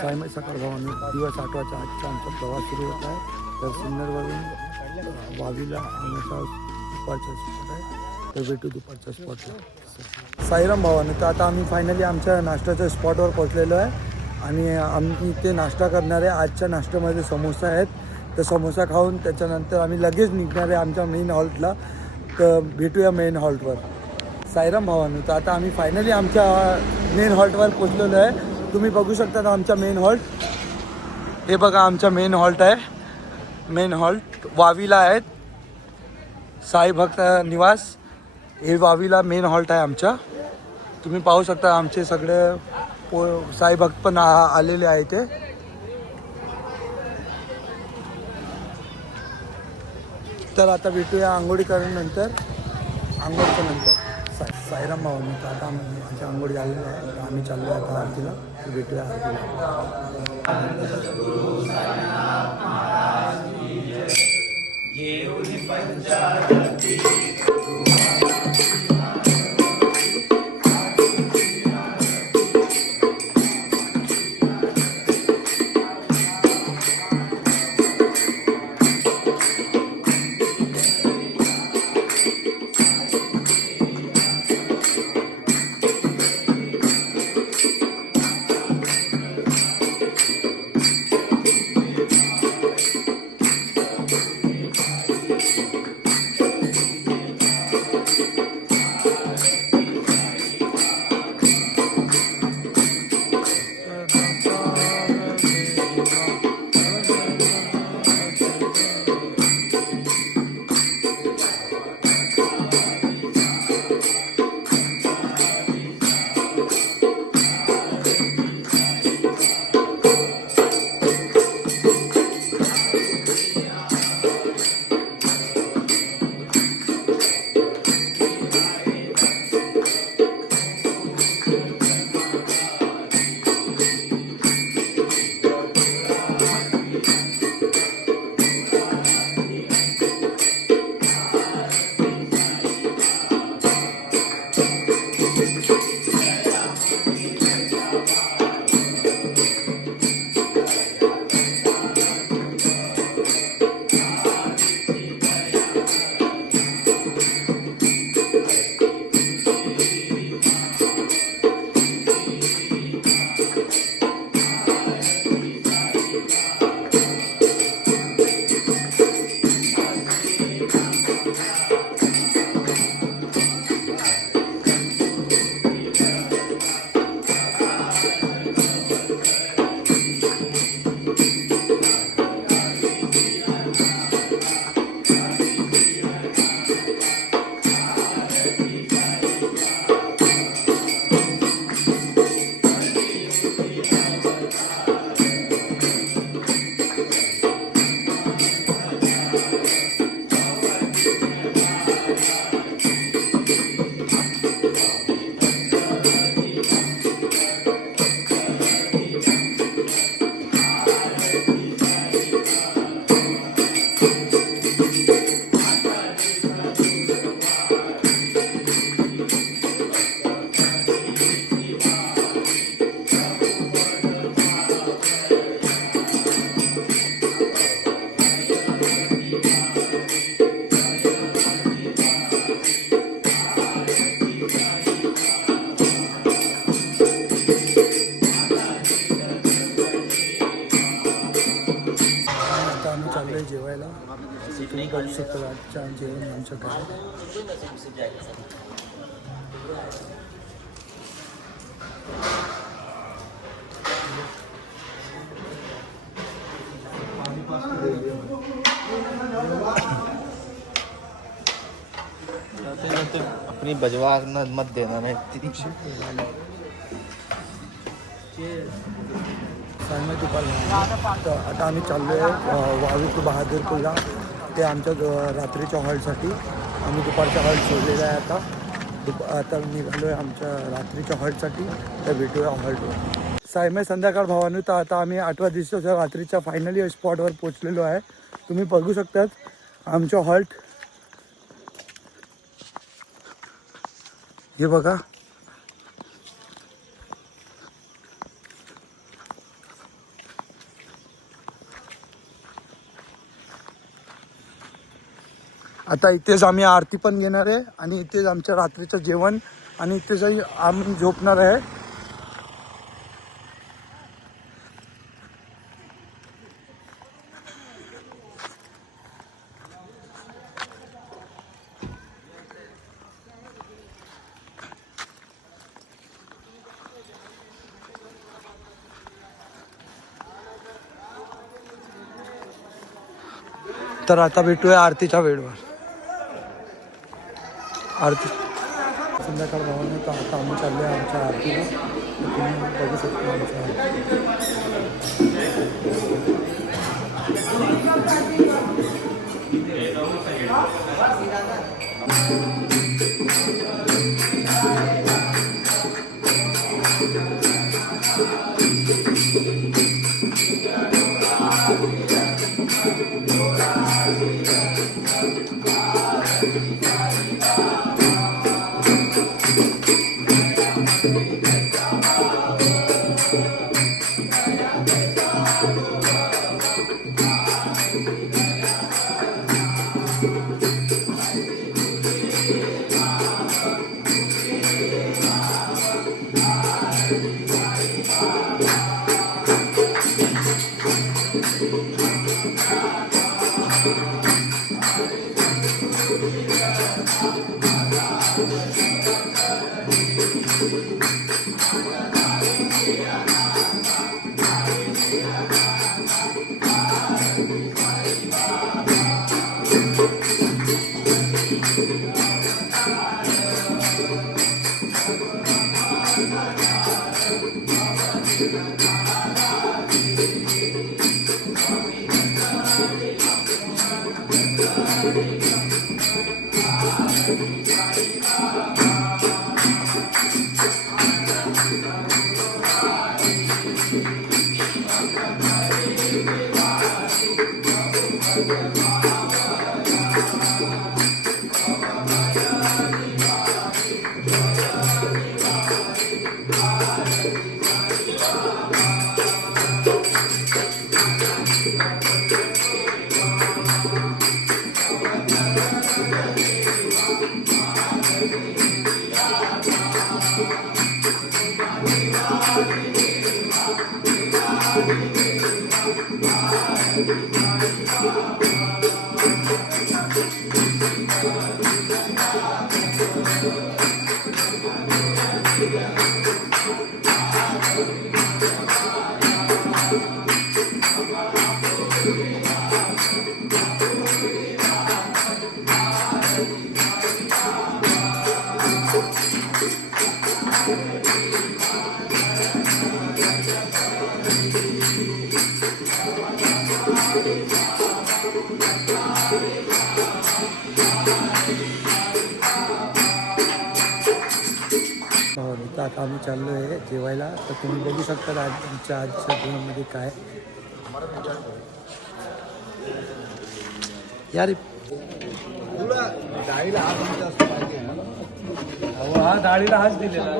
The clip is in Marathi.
सायमय सकाळ भावाने दिवस 8 वाजता आजचा आमचा प्रवास सुरू होत आहे. तर सिन्नरवरून वावीला आमचा दुपारचा स्पॉट आहे. तर भेटू दुपारच्या स्पॉटला. साईराम भावाने तर आता आम्ही फायनली आमच्या नाश्त्याच्या स्पॉटवर पोहोचलेलो आहे आणि आम्ही इथे नाश्ता करणार आहे. आजच्या नाश्त्यामध्ये समोसा आहेत. तर समोसा खाऊन त्याच्यानंतर आम्ही लगेच निघणार आहे आमच्या मेन हॉल्टला. तर भेटूया मेन हॉल्टवर. साईराम भावानो, तर आता आम्ही फायनली आमच्या मेन हॉल्टवर पोचलेलो आहे. तुम्ही बघू शकता आमचा मेन हॉल्ट. हे बघा आमचा मेन हॉल्ट आहे. मेन हॉल्ट वावीला आहेत. साई भक्त निवास हे वावीला मेन हॉल्ट आहे आमचा. तुम्ही पाहू शकता आमचे सगळे साई भक्त पण आलेले आहे ते. तर आता भेटूया आंघोळी करून आंघोळीच्या नंतर. साईराम भावांनी तर आता आमची आंघोळी झालेली आहे. आता आम्ही चाललो आहे आता आरतीला. तर भेटूया आरतीला. जेवायला तुम्ही बघू शकता आजच्या जेवण आमच्याकडे. अपनी बजवा मत देना नहीं. सायमय दुपारला. तर आता आम्ही चाललो आहे वावी टू बहादूरपूरला. ते आमच्या रात्रीच्या हॉल्टसाठी. आम्ही दुपारच्या हॉल्ट सोडलेला आहे. आता निघालो आहे आमच्या रात्रीच्या हॉल्टसाठी. तर भेटूया हॉल्टवर. सायमय संध्याकाळ भावानं. तर आता आम्ही 8व्या दिवसाच्या रात्रीच्या फायनली स्पॉटवर पोचलेलो आहे. तुम्ही बघू शकतात आमचं हॉल्ट. हे बघा आता इथेच आम्ही आरती पण घेणार आहे आणि इथेच आमच्या रात्रीचं जेवण आणि इथेच आम्ही झोपणार आहे. तर आता भेटूया आरतीच्या वेळेवर. आरती संध्याकाळ भावाने तर आता आम्ही चाललो आहे आमच्या आरतीला. तुम्ही बघू शकता आमच्या तर आता आम्ही चाललो आहे जेवायला. तर तुम्ही बघू शकता आमच्या आजच्या जेवणामध्ये काय यार. डाळीला हाच दिलेला.